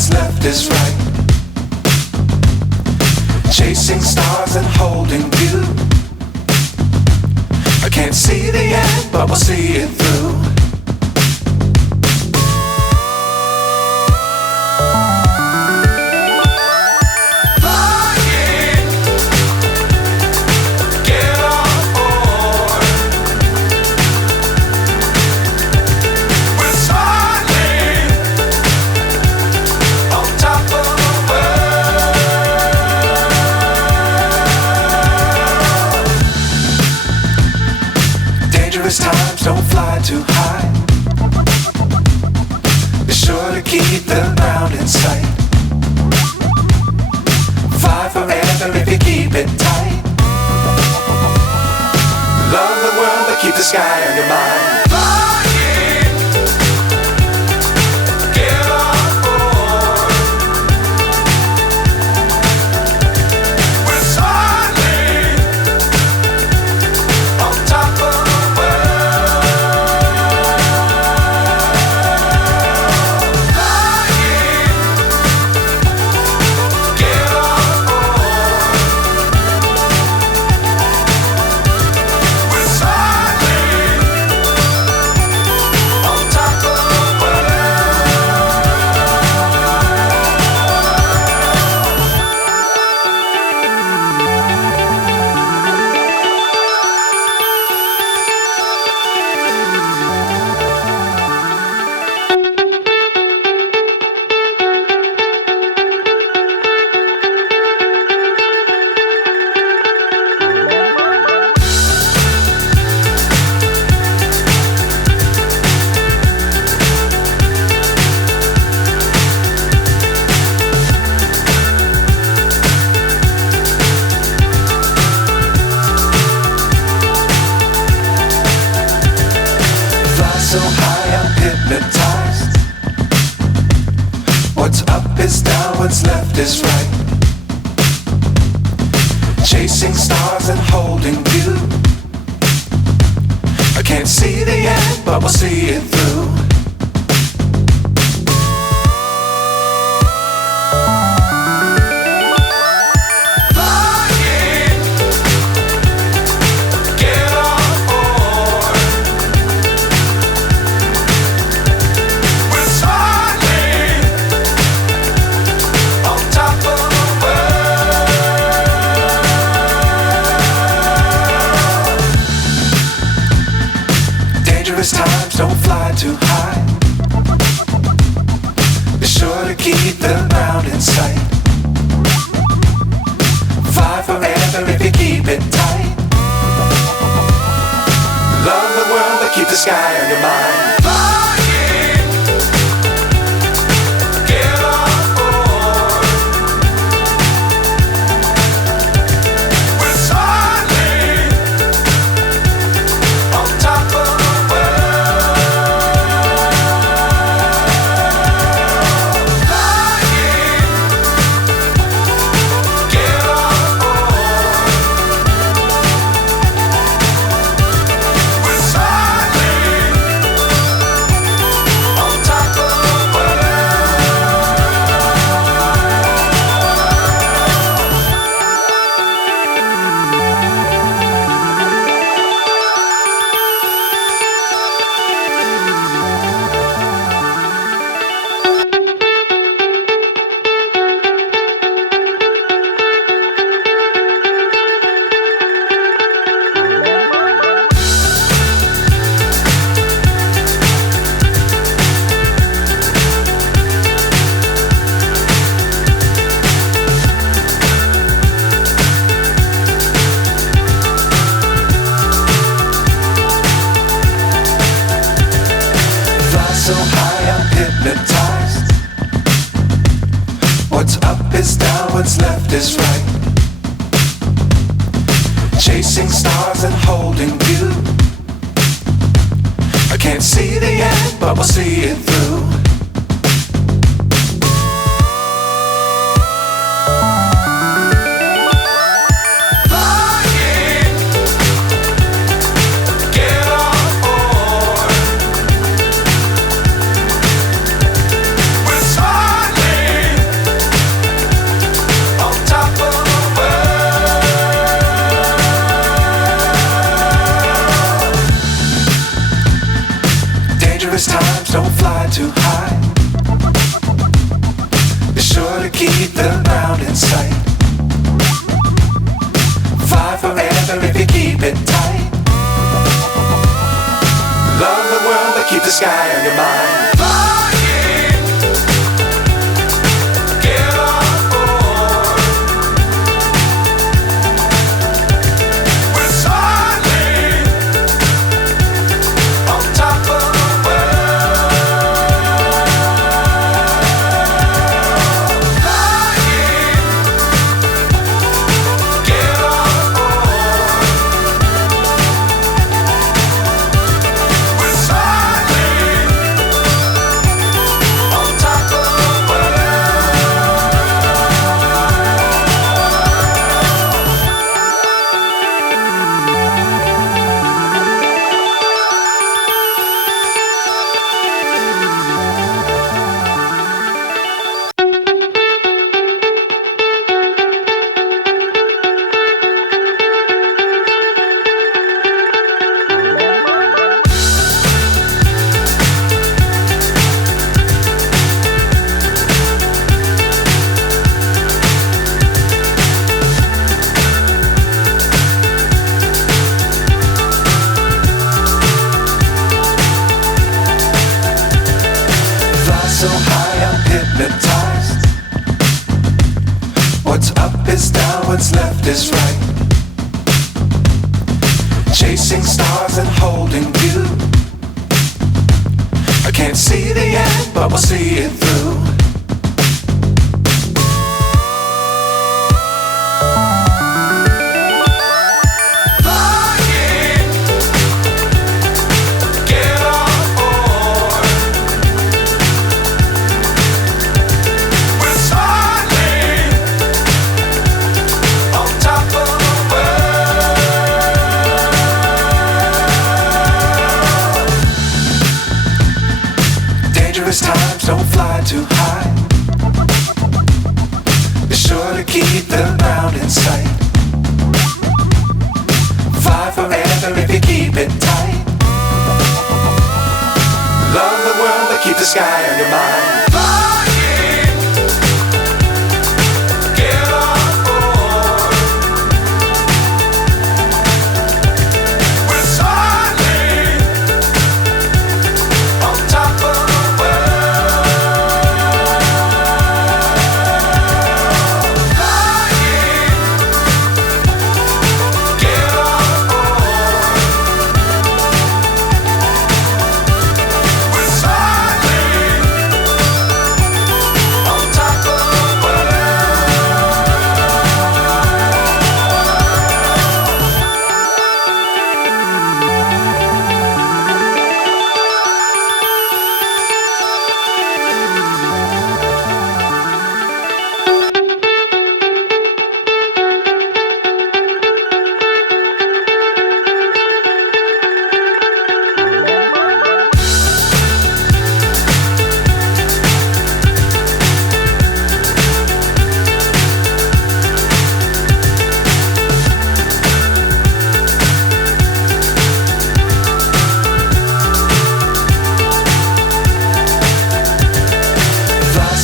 what's left is right. Chasing stars and holding you. I can't see the end, but we'll see it through. Times don't fly too high. Be sure to keep the ground in sight. Fly forever if you keep it tight. Love the world but keep the sky on your mind. So high I'm hypnotized. What's up is down, what's left is right. Chasing stars and holding you. I can't see the end, but we'll see it through. Times don't fly too high. Be sure to keep the ground in sight. Fly forever if you keep it tight. Love the world but keep the sky on your mind. So high I'm hypnotized. What's up is down, what's left is right. Chasing stars and holding you. I can't see the end, but we'll see it through. We're smiling. times don't fly too high. Be sure to keep the ground in sight. Fly forever if you keep it tight. Love the world but keep the sky on your mind. So high I'm hypnotized. What's up is down, what's left is right. Chasing stars and holding you. I can't see the end, but we'll see it through. Times don't fly too high. Be sure to keep the ground in sight. Fly forever if you keep it tight. Love the world but keep the sky on your mind.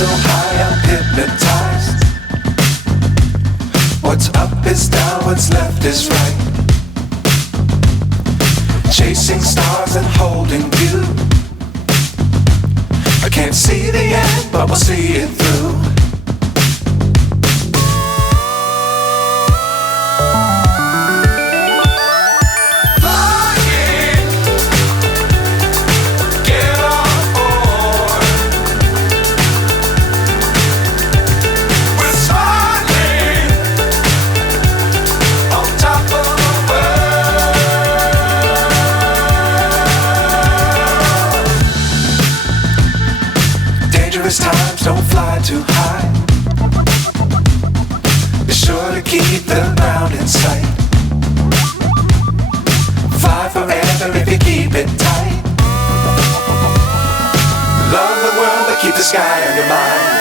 So high I'm hypnotized. What's up is down, what's left is right. Chasing stars and holding you. I can't see the end, but we'll see it through. Times don't fly too high. Be sure to keep the ground in sight. Fly forever if you keep it tight. Love the world but keep the sky on your mind.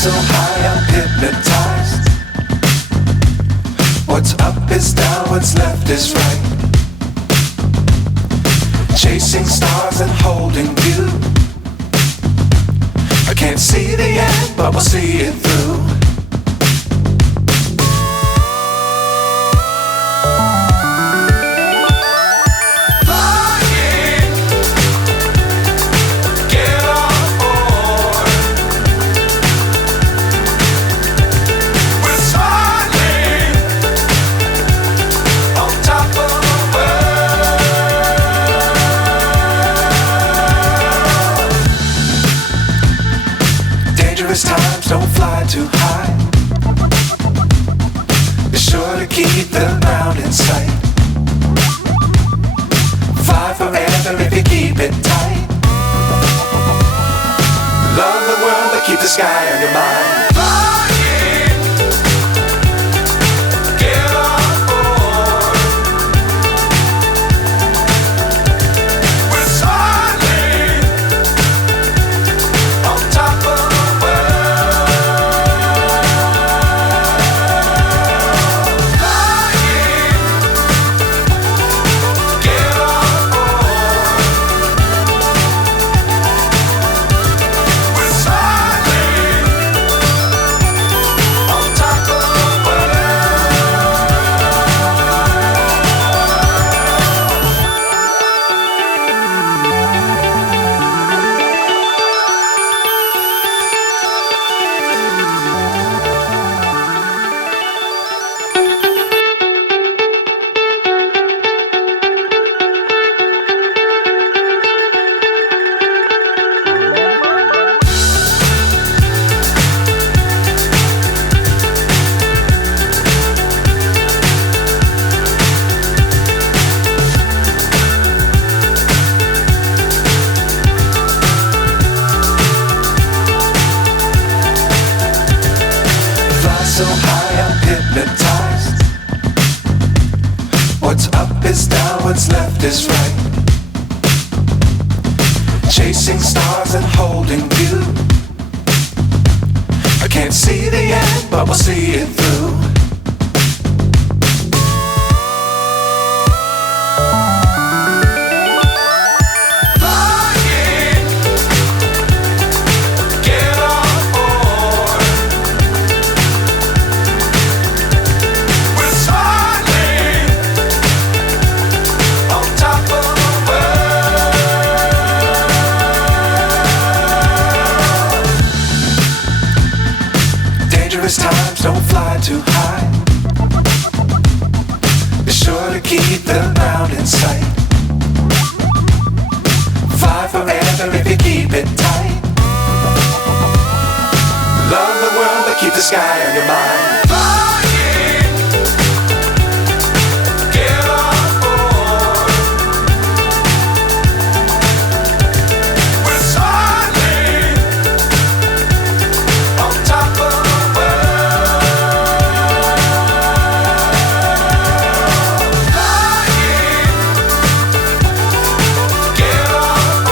so high I'm hypnotized. What's up is down, what's left is right. Chasing stars and holding you. I can't see the end, but we'll see it through. Times don't fly too high. Be sure to keep the ground in sight. Fly forever if you keep it tight. Love the world but keep the sky on your mind. So high I'm hypnotized. What's up is down, what's left is right. Chasing stars and holding you. I can't see the end, but we'll see it through. Times don't fly too high. Be sure to keep the ground in sight.